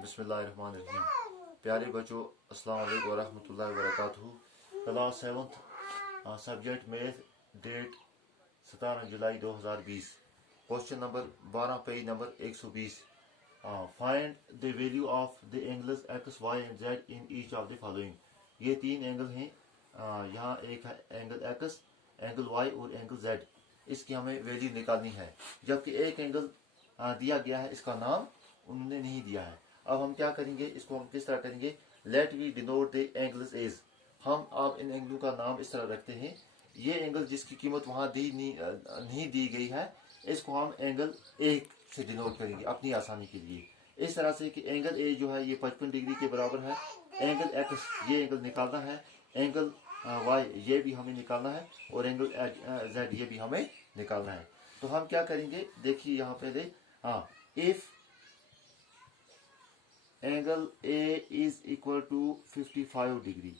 बिस्मिल्लाहिर्रहमानिर्रहीम। प्यारे बच्चों, अस्सलाम वालेकुम वरहमतुल्लाहि वबरकातुहू। Class 7th, subject math, date 17 July 2020। Question number 12, page number 120। Find the value of the angles x y and z in each of the following. ये तीन एंगल हैं। यहाँ एक है एंगल एक्स, एंगल वाई और एंगल जेड। इसकी हमें value निकालनी है, जबकि एक एंगल दिया गया है, इसका नाम उन्होंने नहीं दिया है। अब हम क्या करेंगे, इसको हम किस तरह करेंगे। Let we denote the angles as. हम अब इन एंगलों का नाम इस तरह रखते हैं। ये एंगल जिसकी कीमत वहां नहीं दी गई है, इसको हम एंगल ए से डिनोट करेंगे अपनी आसानी के लिए। इस तरह से कि एंगल ए जो है ये 55 डिग्री के बराबर है। एंगल एक्स ये एंगल निकालना है, एंगल वाई ये भी हमें निकालना है, और एंगल जेड ये भी हमें निकालना है। तो हम क्या करेंगे, देखिए यहाँ पहले, if angle A is equal to 55 degree.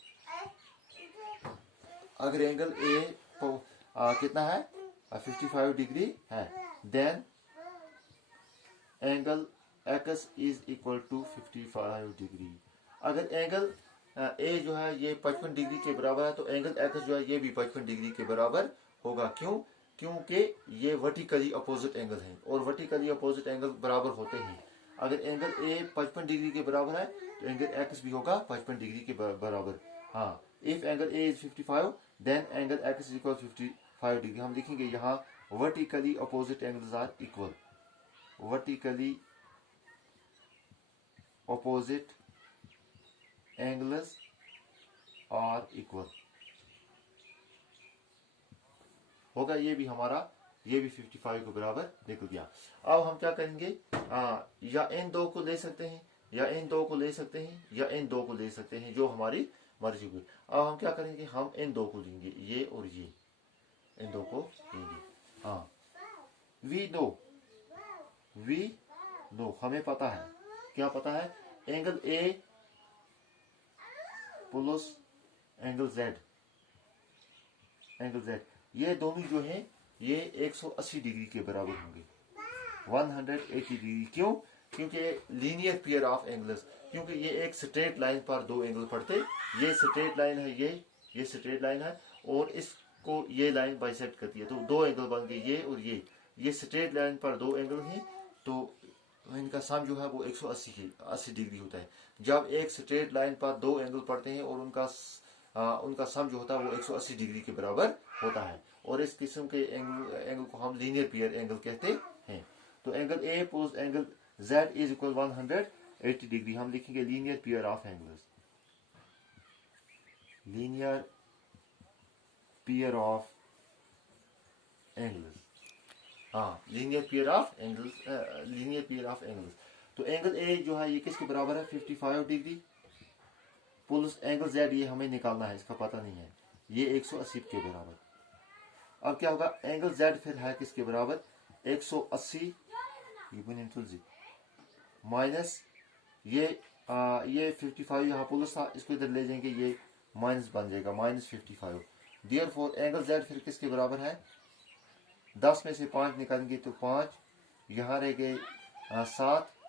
अगर एंगल ए कितना है, 55 डिग्री है, then angle x is equal to 55 degree. अगर एंगल ए जो है ये 55 डिग्री के बराबर है, तो एंगल एक्स जो है ये भी 55 डिग्री के बराबर होगा। क्यों? क्योंकि ये वर्टिकली अपोजिट एंगल हैं, और वर्टिकली अपोजिट एंगल बराबर होते हैं। अगर एंगल ए 55 डिग्री के बराबर है, तो एंगल एक्स भी होगा 55 डिग्री के बराबर। If angle A is 55, then angle x is equal 55 degree. हम लिखेंगे यहाँ vertically opposite angles are equal. Vertically opposite angles are equal होगा। ये भी हमारा, ये भी 55 के बराबर निकल गया। अब हम क्या करेंगे, या इन दो को ले सकते हैं, या इन दो को ले सकते हैं, या इन दो को ले सकते हैं, जो हमारी मर्जी हुई। अब हम क्या करेंगे, हम इन दो को लेंगे, ये और ये, इन दो को लेंगे। वी नो हमें पता है, क्या पता है, angle A plus angle Z, ये दोनों जो हैं ये 180 डिग्री के बराबर होंगे, 180 डिग्री। क्यों? क्योंकि लीनियर पेयर ऑफ एंगल्स, क्योंकि ये एक स्ट्रेट लाइन पर दो एंगल पड़ते। ये स्ट्रेट लाइन है, ये स्ट्रेट लाइन है, और इसको ये लाइन बाइसेक्ट करती है, तो दो एंगल बन गए, ये और ये स्ट्रेट लाइन पर दो एंगल हैं, तो इनका सम जो है वो 180 डिग्री होता है। जब एक स्ट्रेट लाइन पर दो एंगल पड़ते हैं और उनका सम जो होता है वो 180 डिग्री के बराबर होता है, और इस किस्म के एंगल को हम लीनियर पेयर एंगल कहते हैं। तो angle A plus angle Z is equal 180 degree. हम लिखेंगे linear pair of angles, linear pair of angles, linear pair of angles, linear pair of angles. तो एंगल ए जो है ये किसके बराबर है, 55 डिग्री, प्लस एंगल जेड ये हमें निकालना है, इसका पता नहीं है, ये 180 के बराबर। अब क्या होगा, एंगल जेड फिर है किसके बराबर, 180 माइनस ये 55 यहाँ प्लस था, इसको इधर ले जाएंगे, ये माइनस बन जाएगा, -55। देयरफॉर एंगल जेड फिर किसके बराबर है, 10 में से 5 निकालेंगे तो 5, यहाँ रह गए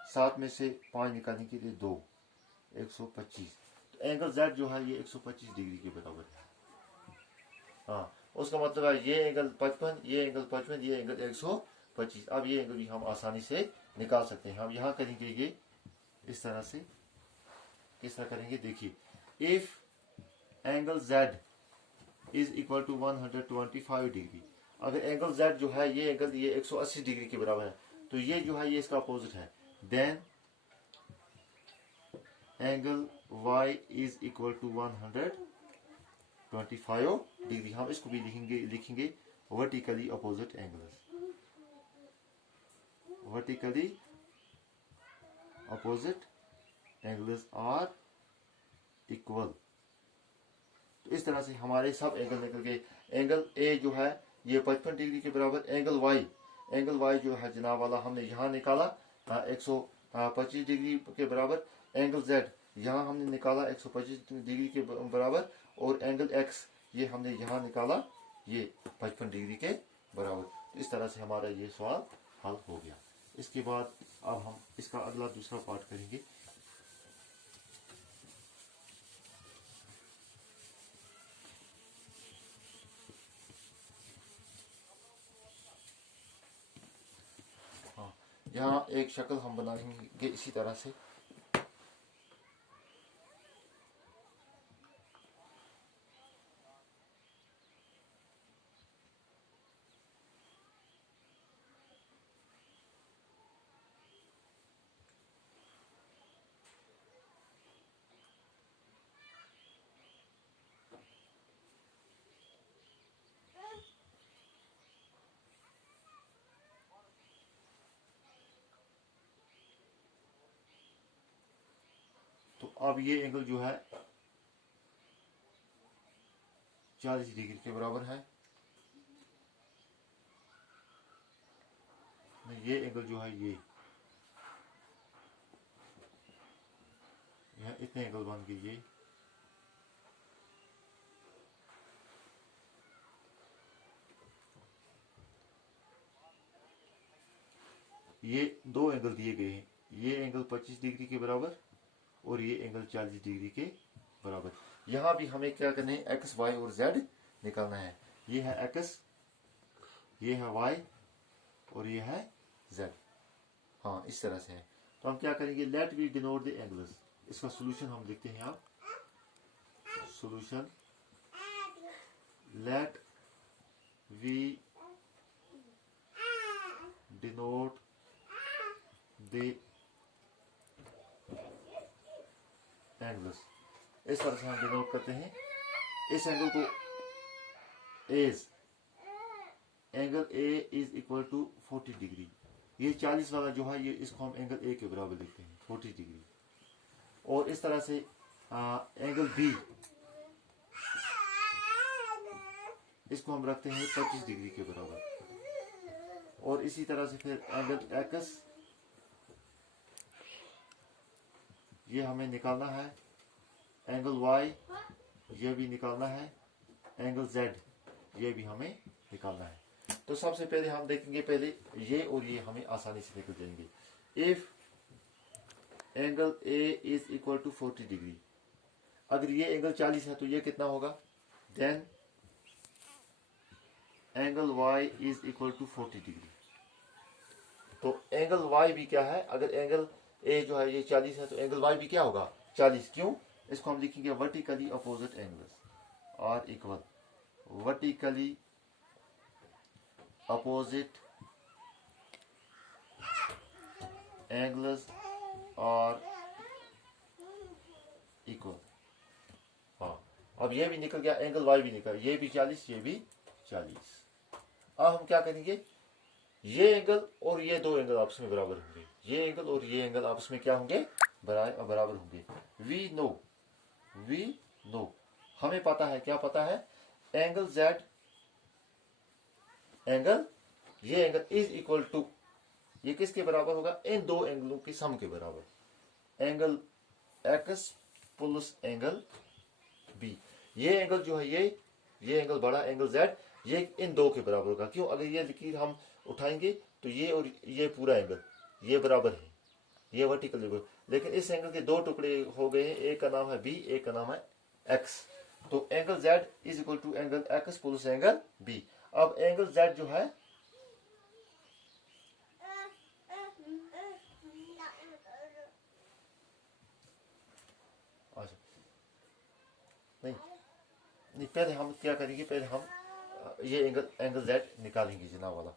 7 में से 5 निकालने के लिए 2, 125। तो एंगल जेड जो है ये 125 डिग्री के बराबर है। उसका मतलब है ये एंगल 55, ये एंगल 55, ये एंगल 125। अब ये एंगल भी हम आसानी से निकाल सकते हैं। हम यहाँ करेंगे ये इस तरह से, किस तरह करेंगे, देखिए, if angle Z is equal to 125 degree. अगर एंगल जेड जो है ये एंगल ये 180 डिग्री के बराबर है, तो ये जो है ये इसका अपोजिट है, then angle y is equal to 125 degree. हम इसको भी लिखेंगे vertically opposite angles, vertically opposite angles are equal. तो इस तरह से हमारे सब एंगल निकल गए। एंगल ए जो है ये 55 डिग्री के बराबर, एंगल वाई जो है जनाब वाला हमने यहाँ निकाला 125 डिग्री के बराबर। एंगल जेड यहाँ हमने निकाला 125 डिग्री के बराबर, और एंगल एक्स ये हमने यहाँ निकाला ये 55 डिग्री के बराबर। तो इस तरह से हमारा ये सवाल हल हो गया। इसके बाद अब हम इसका अगला दूसरा पार्ट करेंगे। यहाँ एक शक्ल हम बनाएंगे इसी तरह से। तो अब ये एंगल जो है 40 डिग्री के बराबर है। ये एंगल जो है ये यहाँ इतने एंगल बन गए। ये दो एंगल दिए गए हैं, ये एंगल 25 डिग्री के बराबर और ये एंगल 40 डिग्री के बराबर। यहाँ भी हमें क्या करना है, एक्स वाई और जेड निकालना है। ये है एक्स, ये है वाई और ये है जेड। हाँ इस तरह से है। तो हम क्या करेंगे, let we denote the angles. इसका सोल्यूशन हम लिखते हैं। आप solution, let we denote the angles. इस तरह से हम डिनोट करते हैं इस एंगल को as angle A is equal to 40 degree. ये 40 वाला जो है ये इसको हम एंगल ए के बराबर लिखते हैं 40 डिग्री। और इस तरह से एंगल बी इसको हम रखते हैं 25 डिग्री के बराबर। और इसी तरह से फिर एंगल एक्स ये हमें निकालना है, एंगल वाई ये भी निकालना है, एंगल जेड ये भी हमें निकालना है। तो सबसे पहले हम देखेंगे, पहले ये और ये हमें आसानी से निकल जाएंगे। If angle A is equal to 40 degree, अगर ये एंगल 40 है तो ये कितना होगा, then angle Y is equal to 40 degree. तो एंगल वाई भी क्या है, अगर एंगल ए जो है ये 40 है तो एंगल वाई भी क्या होगा 40। क्यों, इसको हम लिखेंगे vertically opposite angles are equal vertically opposite angles are equal. हाँ अब ये भी निकल गया, एंगल वाई भी निकल, ये भी 40 ये भी 40। अब हम क्या करेंगे, ये एंगल और ये दो एंगल आपस में बराबर होंगे, ये एंगल और ये एंगल आपस में क्या होंगे, बराबर होंगे। वी नो हमें पता है, क्या पता है, एंगल जेड एंगल ये एंगल इज इक्वल टू, ये किसके बराबर होगा, इन दो एंगलों के सम के बराबर, angle X plus angle B. ये एंगल जो है ये एंगल बड़ा एंगल जेड ये इन दो के बराबर होगा। क्यों, अगर ये लकीर हम उठाएंगे तो ये और ये पूरा एंगल ये बराबर है, ये वर्टिकल लेवल, लेकिन इस एंगल के दो टुकड़े हो गए हैं, एक का नाम है बी एक का नाम है एक्स। तो angle Z is equal to angle X plus angle B. अब एंगल जेड जो है नहीं पहले हम क्या करेंगे, पहले हम ये एंगल जेड निकालेंगे जना वाला।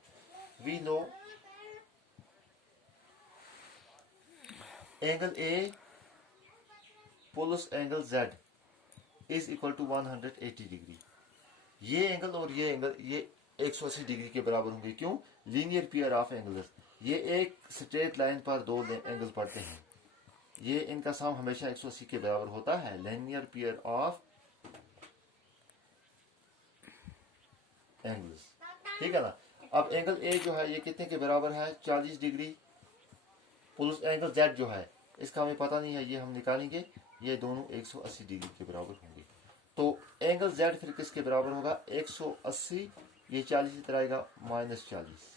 We know angle A plus angle Z is equal to 180 degree. ये एंगल और ये एंगल ये 180 डिग्री के बराबर होंगे। क्यों, लीनियर पेयर ऑफ एंगल्स, ये एक स्ट्रेट लाइन पर दो एंगल पड़ते हैं, ये इनका सम हमेशा 180 के बराबर होता है, लीनियर पेयर ऑफ एंगल्स। ठीक है ना। अब एंगल ए जो है ये कितने के बराबर है, 40 डिग्री प्लस एंगल जेड जो है इसका हमें पता नहीं है, ये हम निकालेंगे, ये दोनों 180 डिग्री के बराबर होंगे। तो एंगल जेड फिर किसके बराबर होगा, 180, ये 40 इधर आएगा -40,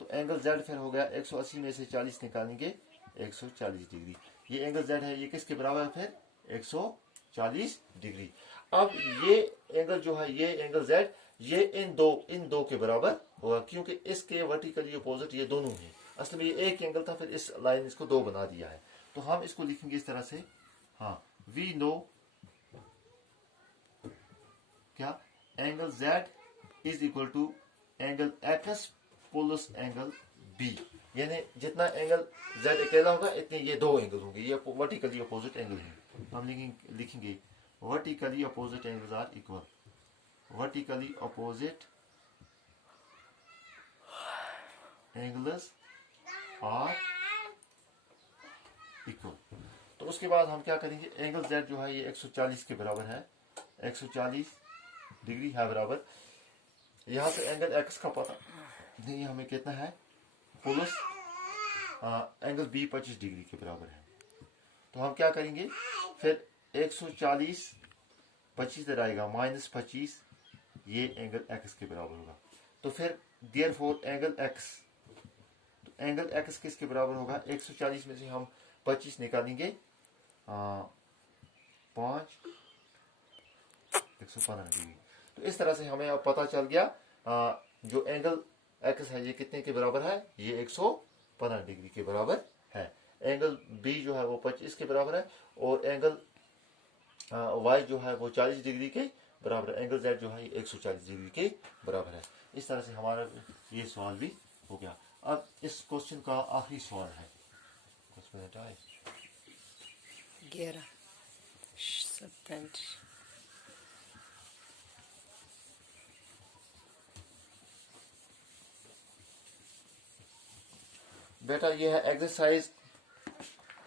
तो एंगल जेड फिर हो गया 180 में से 40 निकालेंगे 140 डिग्री। ये एंगल जेड है ये किसके बराबर है, फिर 140 डिग्री। अब ये एंगल जो है ये एंगल जेड ये इन दो के बराबर होगा, क्योंकि इसके वर्टिकली अपोजिट ये दोनों हैं। असल में ये एक एंगल था, फिर इस लाइन इसको दो बना दिया है। तो हम इसको लिखेंगे इस तरह से, हाँ, वी नो क्या, angle Z is equal to angle X plus angle B, यानी जितना एंगल Z अकेला होगा इतने ये दो एंगल होंगे, ये वर्टिकली अपोजिट एंगल है। हम लिखेंगे vertically opposite angles are equal, vertically opposite angles are equal. तो उसके बाद हम क्या करेंगे, एंगल Z जो है ये 140 के बराबर है, 140 डिग्री है बराबर। यहाँ से एंगल X का पता नहीं हमें कितना है, प्लस एंगल B 25 डिग्री के बराबर है। तो हम क्या करेंगे, फिर 140 25 इधर आएगा, माइनस 25, ये एंगल X के बराबर होगा। तो फिर देयरफॉर एंगल X, तो एंगल X किसके बराबर होगा, 140 में से हम 25 निकालेंगे, 5 115 डिग्री। तो इस तरह से हमें अब पता चल गया जो एंगल X है ये कितने के बराबर है, ये 115 डिग्री के बराबर है। एंगल B जो है वो 25 के बराबर है, और एंगल Y जो है वो 40 डिग्री के बराबर है। एंगल Z जो है 140 डिग्री के बराबर है। इस तरह से हमारा ये सवाल भी हो गया। अब इस क्वेश्चन का आखिरी सवाल है, 11 27। बेटा ये है एक्सरसाइज,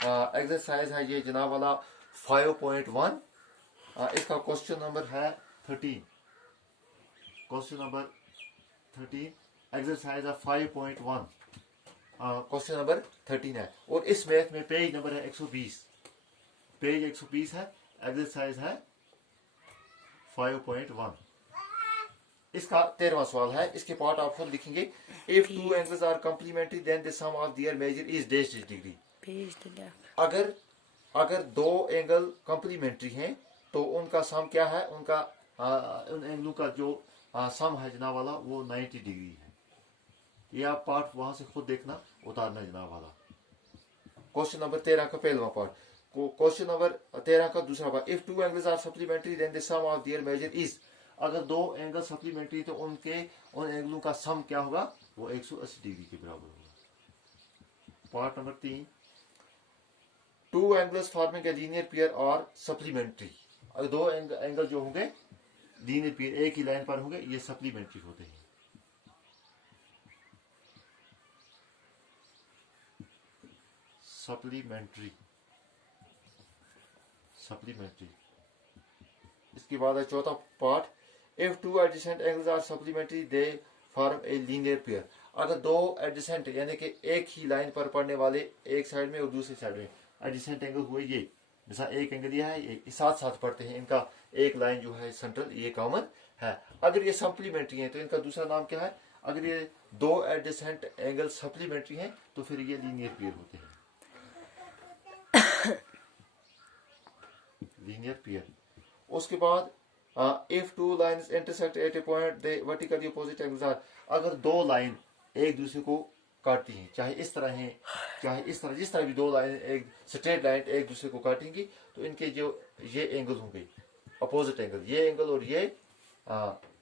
एक्सरसाइज है ये जनाब वाला 5.1। इसका क्वेश्चन नंबर है 13, क्वेश्चन नंबर 13 एक्सरसाइज है 5.1, क्वेश्चन नंबर 13 है। और इस मैथ में पेज नंबर है 120, पेज 120 है, एक्सरसाइज है 5.1। इसका 13वां सवाल है। इसके पार्ट आप खुद लिखेंगे। If two angles are complementary then the sum of their measure is dash degree. अगर दो एंगल कॉम्प्लीमेंट्री हैं तो उनका सम क्या है, उनका उन एंगलों का जो सम है जनाब वाला वो 90 डिग्री है। ये आप पार्ट वहां से खुद देखना, उतारना जनाब वाला। क्वेश्चन नंबर 13 का पहला पार्ट, क्वेश्चन नंबर 13 का दूसरा part, if two angles are supplementary then the sum of their measure is. अगर दो एंगल सप्लीमेंट्री तो उन एंगलों का सम क्या होगा, वो 180 डिग्री के बराबर होगा। Part number 3, two angles forming a linear pair और सप्लीमेंट्री। अगर दो एंगल जो होंगे लीनियर पेयर एक ही लाइन पर होंगे, ये सप्लीमेंट्री होते हैं। Supplementary, supplementary. इसके बाद है चौथा part, if two adjacent angles are supplementary they form a linear pair. अगर दो एडजेसेंट यानी कि एक ही लाइन पर पड़ने वाले, एक साइड में और दूसरी साइड में एडजेसेंट एंगल हुए, ये जैसा एक एंगल यह है, ये साथ साथ पड़ते हैं, इनका एक लाइन जो है सेंट्रल ये कॉमन है। अगर ये सप्लीमेंट्री है तो इनका दूसरा नाम क्या है, अगर ये दो एडजेसेंट एंगल सप्लीमेंट्री हैं तो फिर ये लीनियर पेयर होते हैं, लीनियर पेयर। उसके बाद if two lines intersect at a point they vertically opposite angles are. अगर दो लाइन एक दूसरे को काटती हैं, चाहे इस तरह है चाहे इस तरह, जिस तरह भी दो लाइन एक स्ट्रेट लाइन एक दूसरे को काटेंगी, तो इनके जो ये एंगल होंगे अपोजिट एंगल, ये एंगल और ये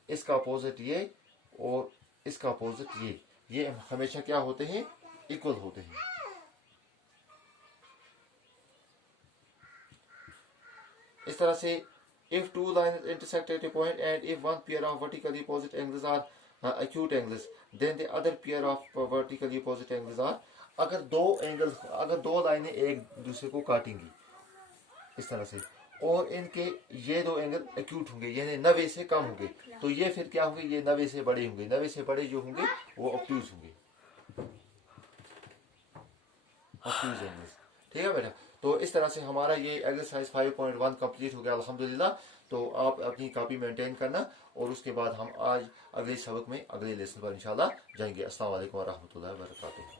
इसका अपोजिट ये और इसका अपोजिट ये हमेशा क्या होते हैं, इक्वल होते हैं। इस तरह से if two lines intersect at a point and if one pair of vertically opposite angles are acute angles then the other pair of vertically opposite angles are। अगर दो लाइनें एक दूसरे को काटेंगी इस तरह से, और इनके ये दो एंगल एक्यूट होंगे यानी 90 से कम होंगे, तो ये फिर क्या होंगे, ये 90 से बड़े होंगे, 90 से बड़े जो होंगे वो ऑब्ट्यूज होंगे, ऑब्ट्यूज एंगल्स। ठीक है बेटा। तो इस तरह से हमारा ये एक्सरसाइज 5.1 कंप्लीट हो गया अल्हम्दुलिल्लाह। तो आप अपनी कॉपी मेंटेन करना, और उसके बाद हम आज अगले सबक में अगले लेसन पर इंशाल्लाह जाएंगे। अस्सलाम वालेकुम व रहमतुल्लाहि व बरकातुहू।